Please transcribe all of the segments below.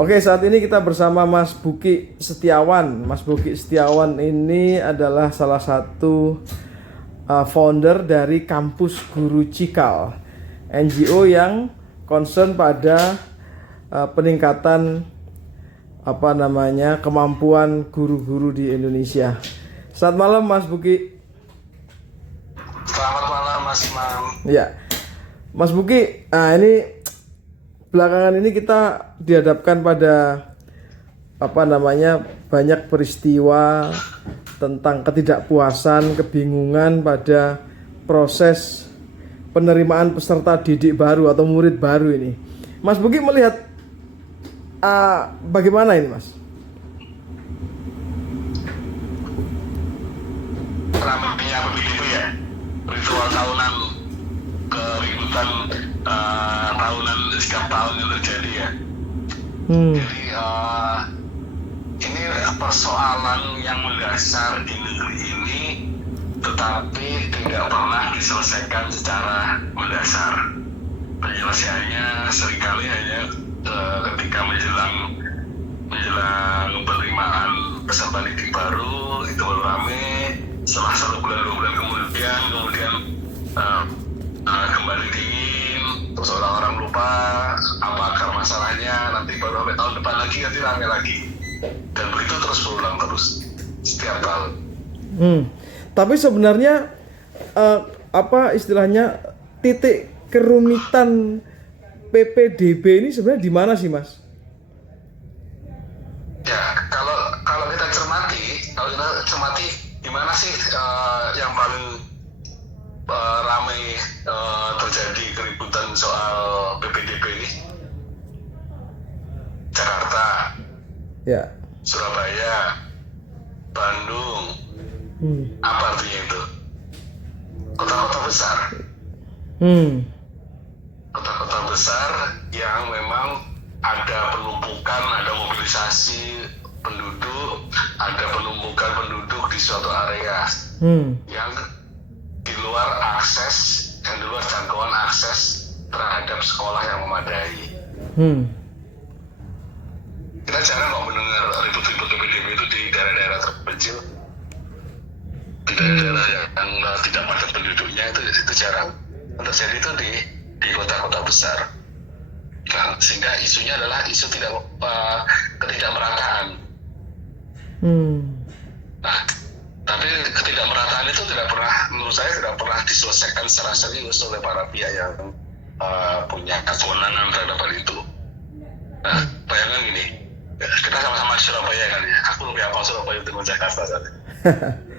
Oke, saat ini kita bersama Mas Buki Setiawan. Mas Buki Setiawan ini adalah salah satu founder dari Kampus Guru Cikal, NGO yang concern pada peningkatan kemampuan guru-guru di Indonesia. Selamat malam Mas Buki. Selamat malam Mas Imam. Ya, Mas Buki, ini belakangan ini kita dihadapkan pada banyak peristiwa tentang ketidakpuasan, kebingungan pada proses penerimaan peserta didik baru atau murid baru ini. Mas Buki melihat bagaimana ini, Mas? Ramainya begitu ya, ritual tahunan, keributan tahunan setiap tahun yang terjadi ya. Jadi ini persoalan yang mendasar di negeri ini, tetapi tidak pernah diselesaikan secara mendasar. Penyelesaiannya seringkali hanya ketika menjelang penerimaan peserta didik baru itu baru rame. Setelah 1 bulan 2 bulan kemudian kembali dingin, terus orang-orang lupa apa akar masalahnya, nanti baru sampai tahun depan lagi nanti rame lagi, dan begitu terus berulang terus setiap tahun. Tapi sebenarnya istilahnya titik kerumitan PPDB ini sebenarnya di mana sih, Mas? Ya, kalau kita cermati di mana sih yang paling ramai terjadi keributan soal PPDB ini? Jakarta, Ya. Surabaya, Bandung. Apa artinya itu? Kota-kota besar. Kota-kota besar yang memang ada penumpukan, ada mobilisasi penduduk, ada penumpukan penduduk di suatu area yang di luar jangkauan akses terhadap sekolah yang memadai. Kita jarang kok mendengar ribut-ribut PPDB itu di daerah-daerah terpencil, di daerah yang tidak padat penduduknya, itu jarang. Terjadi itu di kota-kota besar. Nah, sehingga isunya adalah isu ketidakmerataan. Nah, tapi ketidakmerataan itu menurut saya tidak pernah diselesaikan secara serius oleh para pihak yang punya kewenangan terhadap hal itu. Nah, bayangkan gini, kita sama-sama Surabaya kan ya. Aku lebih hafal Surabaya dengan Jakarta kan.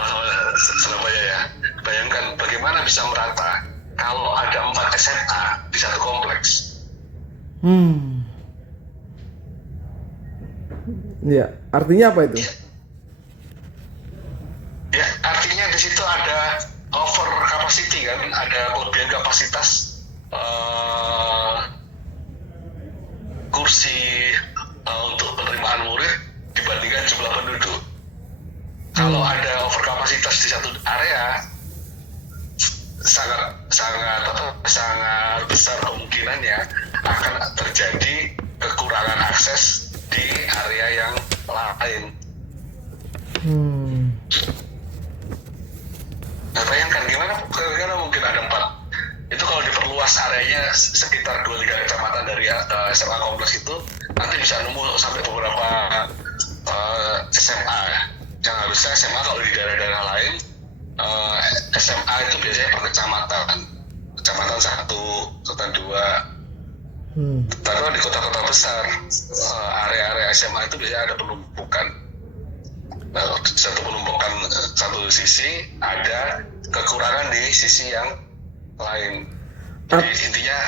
Sama Surabaya ya. Bayangkan bagaimana bisa merata kalau ada 4 SMA di satu kompleks. Ya, artinya apa itu? Ya, artinya di situ ada over capacity kan, ada kelebihan kapasitas kursi untuk penerimaan murid dibandingkan jumlah penduduk. Kalau ada over kapasitas di satu area, sangat besar kemungkinannya akan terjadi kekurangan akses di area yang lain. Nah, bayangkan gimana mungkin ada 4. Itu kalau diperluas areanya sekitar 2-3 kecamatan dari SMA kompleks itu, nanti bisa nemu sampai beberapa SMA ya. Yang harusnya SMA kalau di daerah-daerah lain, SMA itu biasanya per kecamatan 1, kecamatan 2. Tapi di kota-kota besar, area-area SMA itu biasanya ada penumpukan. Nah, satu sisi ada kekurangan di sisi yang lain. Jadi intinya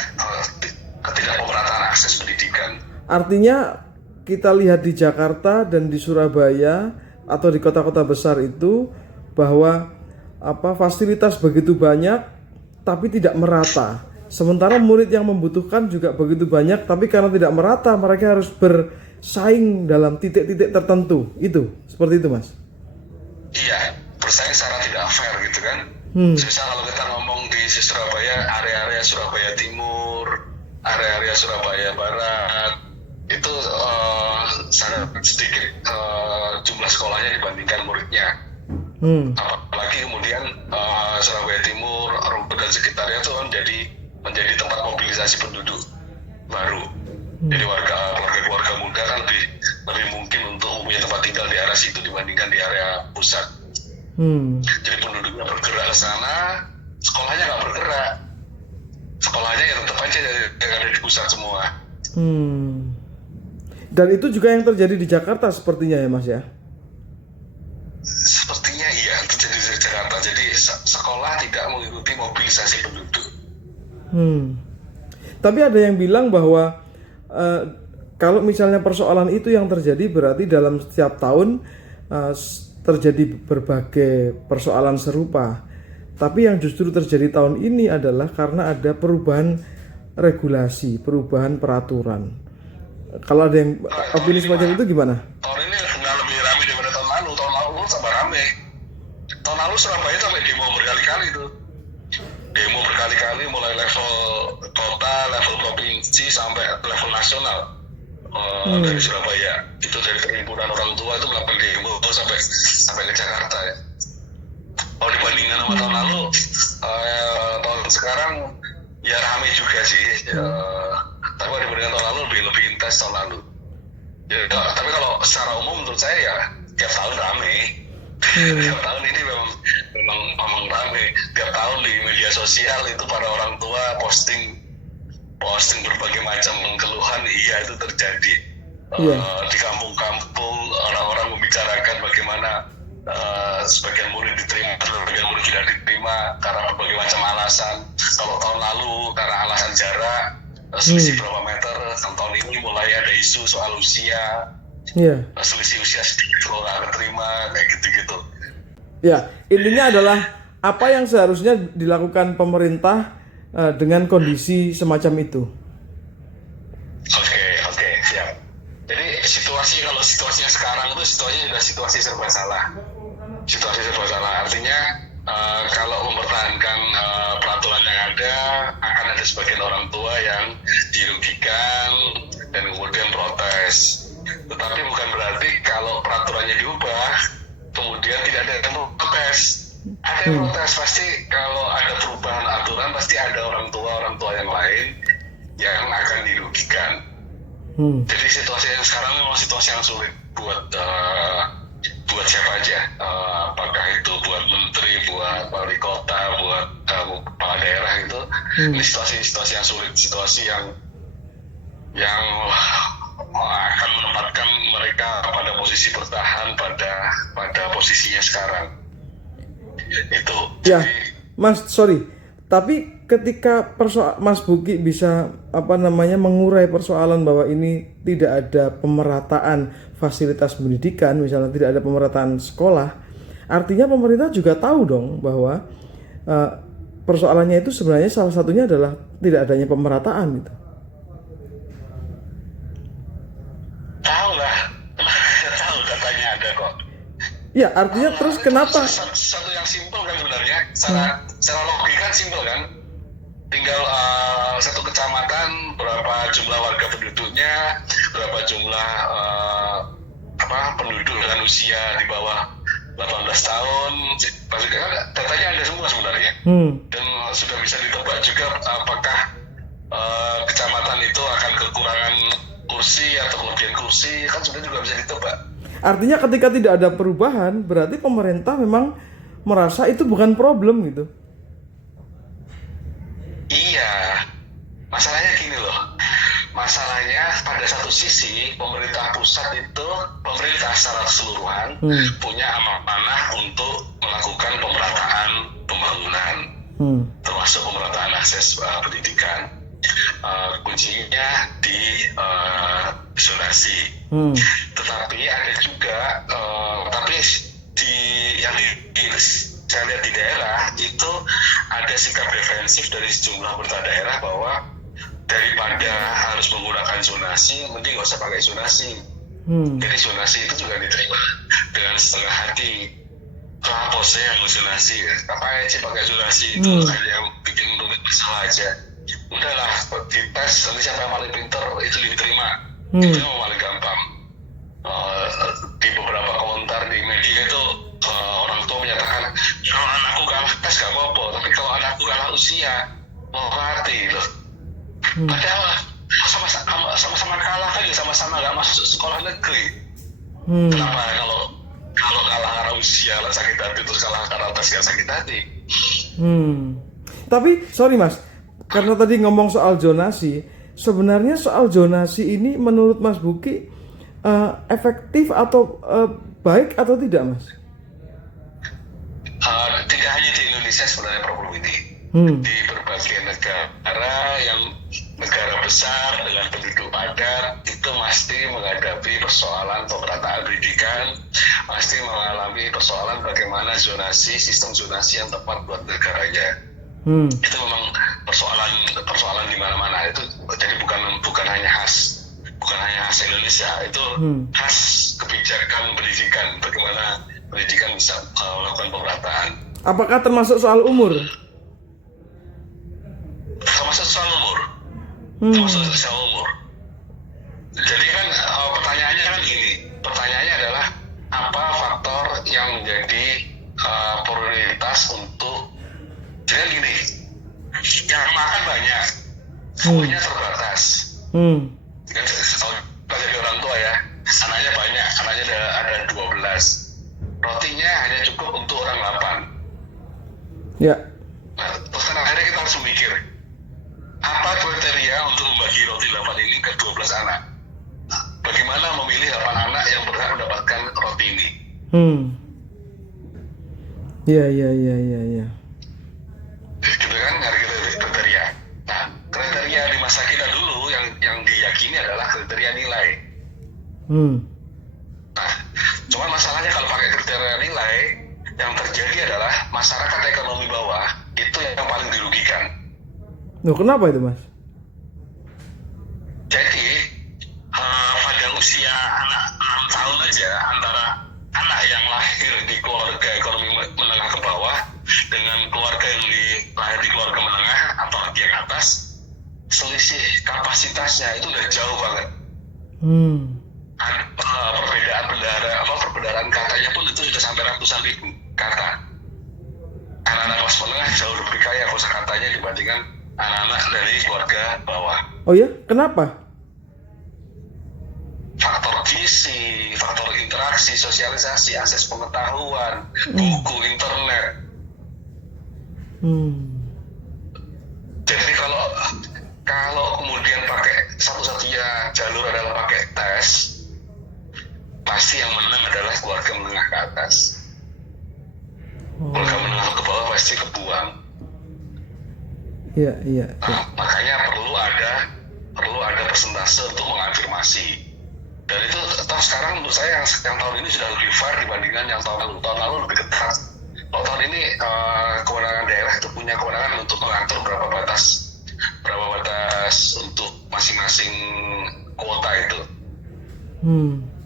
ketidakpemerataan akses pendidikan. Artinya kita lihat di Jakarta dan di Surabaya atau di kota-kota besar itu bahwa fasilitas begitu banyak tapi tidak merata. Sementara murid yang membutuhkan juga begitu banyak, tapi karena tidak merata mereka harus bersaing dalam titik-titik tertentu. Itu seperti itu, Mas? Iya, bersaing secara tidak fair gitu kan. Misal kalau kita ngomong di Surabaya, area-area Surabaya Timur, area-area Surabaya Barat, itu sangat sedikit jumlah sekolahnya dibandingkan muridnya. Apalagi kemudian Surabaya Timur, Rungkut dan sekitarnya itu menjadi tempat mobilisasi penduduk baru. Jadi keluarga muda kan lebih mungkin untuk punya tempat tinggal di area situ dibandingkan di area pusat. Jadi penduduknya bergerak ke sana, sekolahnya nggak bergerak. Sekolahnya ya tetap aja yang ada di pusat semua. Dan itu juga yang terjadi di Jakarta sepertinya ya Mas ya? Sepertinya iya terjadi di Jakarta. Jadi sekolah tidak mengikuti mobilisasi penduduk. Tapi ada yang bilang bahwa kalau misalnya persoalan itu yang terjadi berarti dalam setiap tahun terjadi berbagai persoalan serupa. Tapi yang justru terjadi tahun ini adalah karena ada perubahan regulasi, perubahan peraturan. Kalau ada yang opini semacam itu gimana? Tahun ini nggak lebih ramai daripada tahun lalu. Tahun lalu tambah ramai. Tahun lalu Surabaya sampai demo berkali-kali tuh. Demo berkali-kali mulai level kota, level provinsi sampai level nasional. Dari Surabaya itu dari perhimpunan orang tua itu melakukan demo sampai ke Jakarta ya. Kalau dibandingkan sama tahun lalu, tahun sekarang ya ramai juga sih. Tapi kalau dibandingkan tahun lalu lebih intens tahun lalu. Ya, tapi kalau secara umum menurut saya ya tiap tahun ramai. Tiap tahun ini memang ramai. Tiap tahun di media sosial itu para orang tua posting berbagai macam keluhan, iya itu terjadi. Di kampung-kampung orang-orang membicarakan bagaimana sebagian murid diterima, sebagian murid tidak diterima karena berbagai macam alasan. Kalau tahun lalu karena alasan jarak, selisih berapa meter, tahun ini mulai ada isu soal usia, selisih usia sedikit kalau nggak keterima, kayak gitu-gitu. Ya, intinya adalah apa yang seharusnya dilakukan pemerintah dengan kondisi semacam itu. Oke, siap. Jadi kalau situasinya sekarang itu situasinya sudah situasi serba salah. Situasi serba salah artinya kalau mempertahankan peraturan yang ada akan ada sebagian orang tua yang dirugikan dan kemudian protes. Tetapi bukan berarti kalau peraturannya diubah kemudian tidak ada yang protes. Ada yang protes pasti. Kalau ada perubahan aturan pasti ada orang tua yang lain yang akan dirugikan. Jadi situasi yang sekarang memang situasi yang sulit buat siapa aja, apakah itu buat menteri, buat wali kota, buat kepala daerah itu. Ini situasi yang sulit, situasi yang akan menempatkan mereka pada posisi bertahan pada posisinya sekarang. Itu. Ya, Mas, sorry. Tapi ketika Mas Buki bisa mengurai persoalan bahwa ini tidak ada pemerataan fasilitas pendidikan, misalnya tidak ada pemerataan sekolah, artinya pemerintah juga tahu dong bahwa persoalannya itu sebenarnya salah satunya adalah tidak adanya pemerataan gitu. Tahu lah, tahu datanya ada kok. Ya, artinya terus kenapa? Satu yang simpel kan sebenarnya, secara logika simpel kan. Tinggal satu kecamatan, berapa jumlah warga penduduknya, berapa jumlah penduduk dengan usia di bawah 18 tahun. Pasti kan datanya ada semua sebenarnya. Dan sudah bisa ditebak juga apakah kecamatan itu akan kekurangan kursi atau kelebihan kursi, kan sudah juga bisa ditebak. Artinya ketika tidak ada perubahan, berarti pemerintah memang merasa itu bukan problem gitu. Iya, masalahnya gini loh. Masalahnya pada satu sisi pemerintah pusat itu, pemerintah secara keseluruhan punya amanah untuk melakukan pemerataan pembangunan, termasuk pemerataan akses pendidikan. Kuncinya di zonasi. Tetapi ada juga, saya lihat di daerah itu ada sikap defensif dari sejumlah pemerintah daerah bahwa daripada harus menggunakan zonasi, mending nggak usah pakai zonasi. Jadi zonasi itu juga diterima dengan setengah hati. Kenapa sih yang zonasi? Apa sih pakai zonasi itu hanya yang bikin rumit masalah aja. Udahlah, dites nanti siapa yang paling pinter itu diterima. Itu yang paling gampang. usia merpati loh. Padahal sama-sama kalah kan, sama-sama nggak masuk sekolah negeri. Kenapa kalau kalah karena usia lah sakit hati, terus kalah karena tes nggak sakit hati? Tapi sorry Mas, karena tadi ngomong soal zonasi, sebenarnya soal zonasi ini menurut Mas Buki efektif atau baik atau tidak Mas? Tidak hanya di Indonesia sebenarnya problem ini. Di berbagai negara negara besar dengan penduduk padat itu pasti menghadapi persoalan pemerataan pendidikan, pasti mengalami persoalan bagaimana sistem zonasi yang tepat buat negaranya. Itu memang persoalan di mana-mana, itu jadi bukan hanya khas Indonesia, itu khas kebijakan pendidikan, bagaimana pendidikan bisa melakukan pemerataan. Apakah termasuk soal umur? Termasuk soal umur. Jadi kan pertanyaannya kan gini, pertanyaannya adalah apa faktor yang menjadi prioritas untuk, jadi gini, yang makan banyak, umurnya terbatas. Kan kalau jadi orang tua ya, anaknya banyak, anaknya ada 12, rotinya hanya cukup untuk orang 8. Ya. Nah, terus kan akhirnya kita harus memikir, apa kriteria untuk membagi roti 8 ini ke 12 anak? Bagaimana memilih 8 anak yang berhak mendapatkan roti ini? Ya. Gitu kan, hari kriteria. Nah, kriteria di masa kita dulu yang diyakini adalah kriteria nilai. Nah, cuman masalahnya kalau pakai kriteria nilai, yang terjadi adalah masyarakat ekonomi bawah itu yang paling dirugikan. Loh, kenapa itu Mas? Jadi pada usia anak 6 tahun aja, antara anak yang lahir di keluarga ekonomi menengah ke bawah dengan keluarga yang lahir di keluarga menengah atau yang atas, selisih kapasitasnya itu udah jauh banget. Perbedaan katanya pun itu sudah sampai ratusan ribu kata. Anak-anak kelas menengah jauh lebih kaya kosakatanya dibandingkan anak-anak dari keluarga bawah. Oh ya, kenapa? Faktor gizi, faktor interaksi, sosialisasi, akses pengetahuan, buku, internet. Jadi kalau kemudian pakai satu-satunya jalur adalah pakai tes, pasti yang menang adalah keluarga menengah ke atas. Keluarga menengah ke bawah pasti kebuang. Iya. Makanya perlu ada persentase untuk mengafirmasi. Dan itu sekarang menurut saya yang tahun ini sudah lebih fair dibandingkan yang tahun lalu. Tahun lalu lebih ketat. Kalau tahun ini kewenangan daerah itu punya kewenangan untuk mengatur berapa batas untuk masing-masing kuota itu.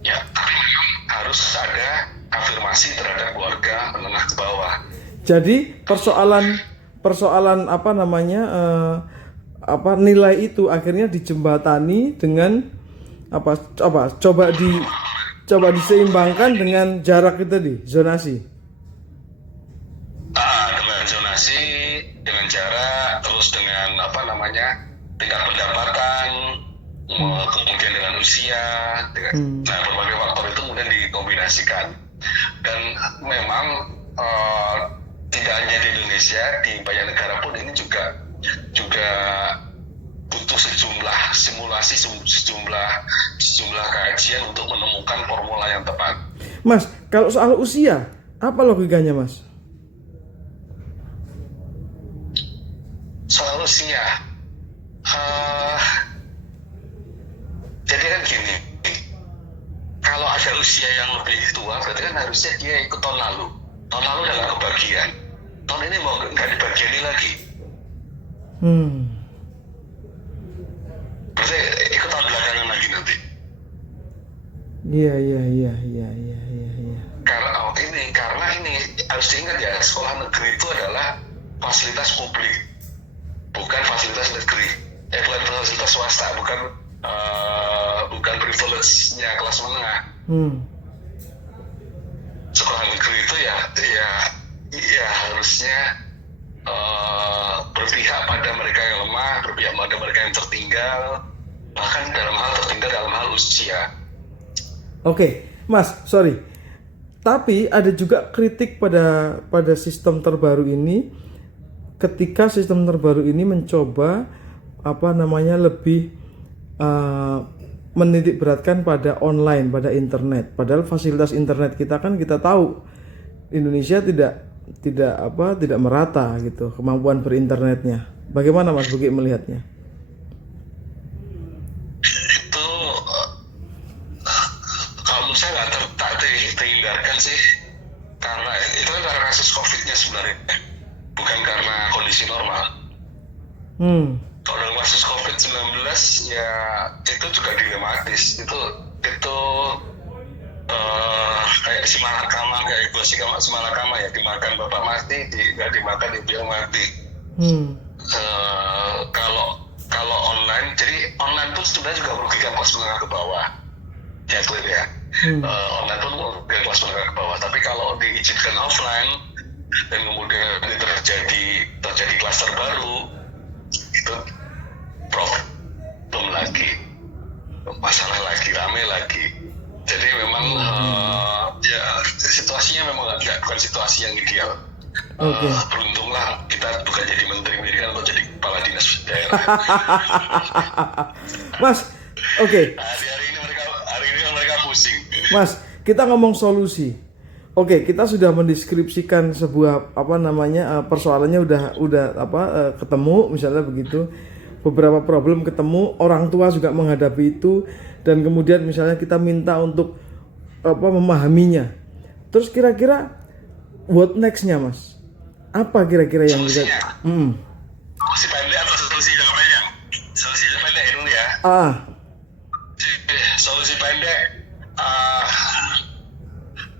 Ya, tapi memang harus ada afirmasi terhadap keluarga menengah ke bawah. Jadi persoalan nilai itu akhirnya dijembatani dengan coba diseimbangkan dengan jarak itu tadi, zonasi. Dengan zonasi, dengan jarak, terus dengan tingkat pendapatan, kemudian dengan usia, nah berbagai faktor itu kemudian dikombinasikan. Dan memang tidak hanya di Indonesia, di banyak negara pun ini juga butuh sejumlah simulasi, sejumlah kajian untuk menemukan formula yang tepat. Mas, kalau soal usia, apa logikanya Mas? Soal usia, jadi kan gini, kalau ada usia yang lebih tua, berarti kan harusnya dia ikut tahun lalu. Tahun lalu udah nggak kebagian, tahun ini mau nggak dibagiani lagi. Berarti ikut tahun belakangan lagi nanti. Iya. Karena ini harus diingat ya, sekolah negeri itu adalah fasilitas publik, bukan fasilitas negeri. Bukan fasilitas swasta, bukan privilege-nya kelas menengah. Sekolah negeri itu ya harusnya berpihak pada mereka yang lemah, berpihak pada mereka yang tertinggal, bahkan tertinggal dalam hal usia. Oke, Mas, sorry. Tapi ada juga kritik pada sistem terbaru ini, ketika sistem terbaru ini mencoba lebih menitik beratkan pada online, pada internet. Padahal fasilitas internet kita kan kita tahu Indonesia tidak merata gitu kemampuan berinternetnya. Bagaimana Mas Buki melihatnya? Itu kalau menurut saya tak terhindarkan sih, karena itu kan karena kasus COVID-nya sebenarnya, bukan karena kondisi normal. Kalau dalam kasus COVID-19 ya itu juga dilematis. Itu kayak si Malakama, kayak gue si Malakama ya, dimakan bapak mati, nggak dimakan ibu yang mati. Kalau online, jadi online pun sebenarnya juga merugikan kelas menengah ke bawah, ya clear ya. Online pun merugikan kelas menengah ke bawah. Tapi kalau diizinkan offline dan kemudian terjadi klaster baru, itu problem lagi, masalah lagi, rame lagi. Jadi memang ya situasinya memang bukan situasi yang ideal. Beruntunglah kita bukan jadi menteri pendidikan atau jadi kepala dinas daerah. Mas, oke. Hari ini mereka pusing. Mas, kita ngomong solusi. Oke, kita sudah mendeskripsikan sebuah persoalannya udah ketemu misalnya begitu. Beberapa problem ketemu, orang tua juga menghadapi itu, dan kemudian misalnya kita minta untuk memahaminya. Terus kira-kira what next-nya, Mas? Apa kira-kira yang bisa? Solusi pendek atau solusi jangka panjang? Solusi jangka pendek dulu ya. Solusi pendek,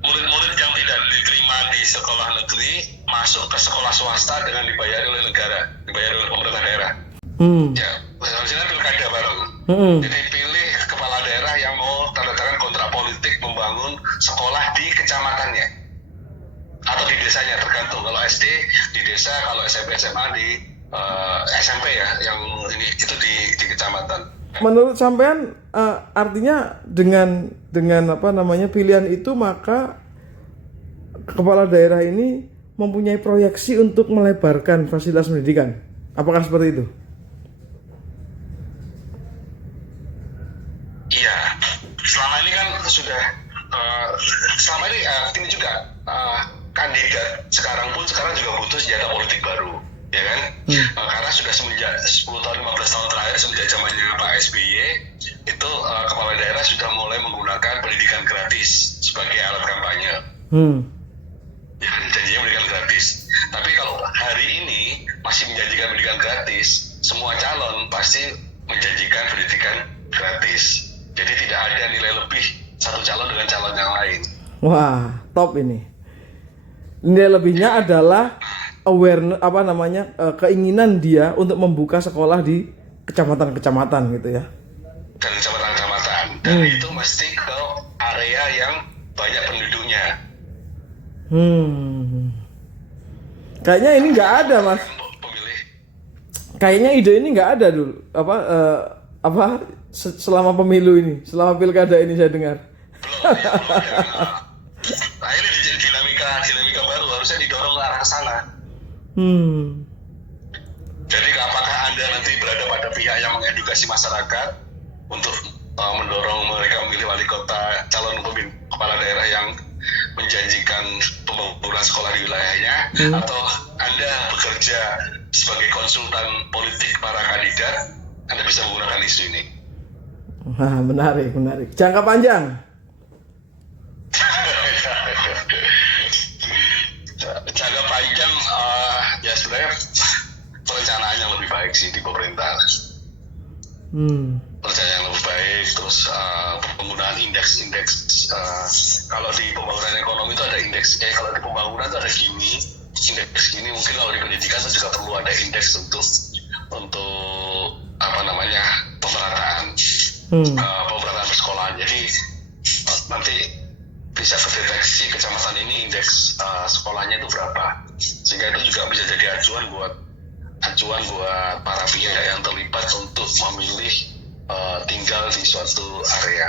murid-murid yang tidak diterima di sekolah negeri masuk ke sekolah swasta dengan dibayari oleh negara, dibayari oleh pemerintah daerah. Ya, misalnya pilkada bareng. Jadi pilih kepala daerah yang mau tanda tangan kontrak politik membangun sekolah di kecamatannya atau di desanya, tergantung. Kalau SD di desa, kalau SMP SMA di SMP ya, yang ini itu di kecamatan. Menurut sampean artinya dengan pilihan itu maka kepala daerah ini mempunyai proyeksi untuk melebarkan fasilitas pendidikan. Apakah seperti itu? Iya, selama ini kan sudah ini juga kandidat sekarang juga butuh senjata politik baru, ya kan? Karena sudah semenjak 10 tahun 15 tahun terakhir semenjak zamannya Pak SBY itu kepala daerah sudah mulai menggunakan pendidikan gratis sebagai alat kampanye. Ya kan, janjinya pendidikan gratis. Tapi kalau hari ini masih menjanjikan pendidikan gratis, semua calon pasti menjanjikan pendidikan gratis. Jadi tidak ada nilai lebih satu calon dengan calon yang lain. Wah, top ini. Nilai lebihnya adalah keinginan dia untuk membuka sekolah di kecamatan-kecamatan gitu ya. Dan kecamatan-kecamatan. Dan itu mesti ke area yang banyak penduduknya. Kayaknya ini nggak ada, Mas. Pemilih. Kayaknya ide ini nggak ada dulu. Selama pemilu ini, selama pilkada ini saya dengar. Belum ya. Nah ini jadi dinamika baru, harusnya didorong ke arah sana. Jadi apakah Anda nanti berada pada pihak yang mengedukasi masyarakat untuk mendorong mereka memilih wali kota, calon kepala daerah yang menjanjikan pembangunan sekolah di wilayahnya, atau Anda bekerja sebagai konsultan politik para kandidat, Anda bisa menggunakan isu ini. Wah, menarik. Jangka panjang. Jangka panjang, ya sebenarnya perencanaannya lebih baik sih di pemerintah. Perencanaan yang lebih baik, terus penggunaan indeks. Kalau di pembangunan ekonomi itu ada indeks. Kalau di pembangunan itu ada indeks gini. Mungkin kalau di pendidikan itu juga perlu ada indeks untuk pemerataan. Pemerataan persekolahan. Jadi nanti bisa terdeteksi kecamatan ini indeks sekolahnya itu berapa, sehingga itu juga bisa jadi acuan buat para pihak yang terlibat untuk memilih tinggal di suatu area.